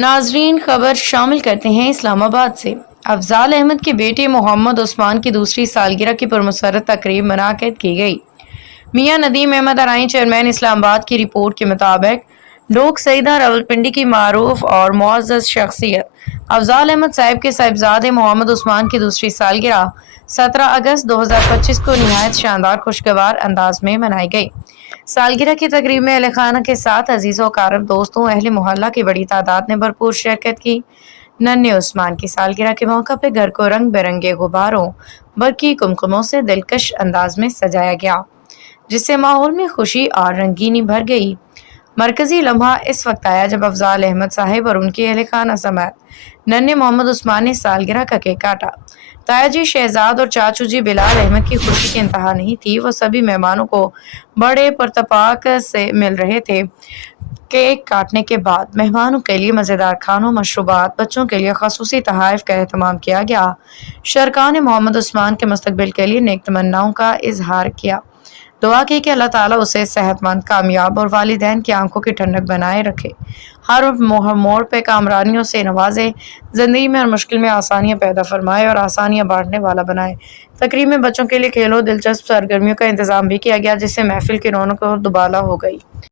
ناظرین خبر شامل کرتے ہیں اسلام آباد سے۔ افضال احمد کے بیٹے محمد عثمان کی دوسری سالگرہ کی پرمسرت تقریب منعقد کی گئی۔ میاں ندیم احمد ارائیں چیئرمین اسلام آباد کی رپورٹ کے مطابق ڈوک سیدہ راولپنڈی کی معروف اور معزز شخصیت افضال احمد صاحب کے صاحبزادے محمد عثمان کی دوسری سالگرہ 17 اگست 2025 کو نہایت شاندار خوشگوار انداز میں منائی گئی۔ سالگرہ کی تقریب میں اہل خانہ کے ساتھ عزیز و اقارب، دوستوں، اہل محلہ کی بڑی تعداد نے بھرپور شرکت کی۔ ننھے عثمان کی سالگرہ کے موقع پہ گھر کو رنگ برنگے غباروں، برقی کمکموں سے دلکش انداز میں سجایا گیا، جس سے ماحول میں خوشی اور رنگینی بھر گئی۔ مرکزی لمحہ اس وقت آیا جب افضال احمد صاحب اور ان کے اہل خانہ سمیت ننھے محمد عثمان نے سالگرہ کا کیک کاٹا۔ تایا جی شہزاد اور چاچو جی بلال احمد کی خوشی کی انتہا نہیں تھی۔ وہ سبھی مہمانوں کو بڑے پرتپاک سے مل رہے تھے۔ کیک کاٹنے کے بعد مہمانوں کے لیے مزیدار کھانوں، مشروبات، بچوں کے لیے خصوصی تحائف کا اہتمام کیا گیا۔ شرکاء نے محمد عثمان کے مستقبل کے لیے نیک تمناؤں کا اظہار کیا، دعا کی کہ اللہ تعالیٰ اسے صحت مند، کامیاب اور والدین کی آنکھوں کی ٹھنڈک بنائے رکھے، ہر موڑ پہ کامرانیوں سے نوازے، زندگی میں ہر مشکل میں آسانیاں پیدا فرمائے اور آسانیاں بانٹنے والا بنائے۔ تقریب میں بچوں کے لیے کھیلوں، دلچسپ سرگرمیوں کا انتظام بھی کیا گیا، جس سے محفل کی رونق اور دوبالا ہو گئی۔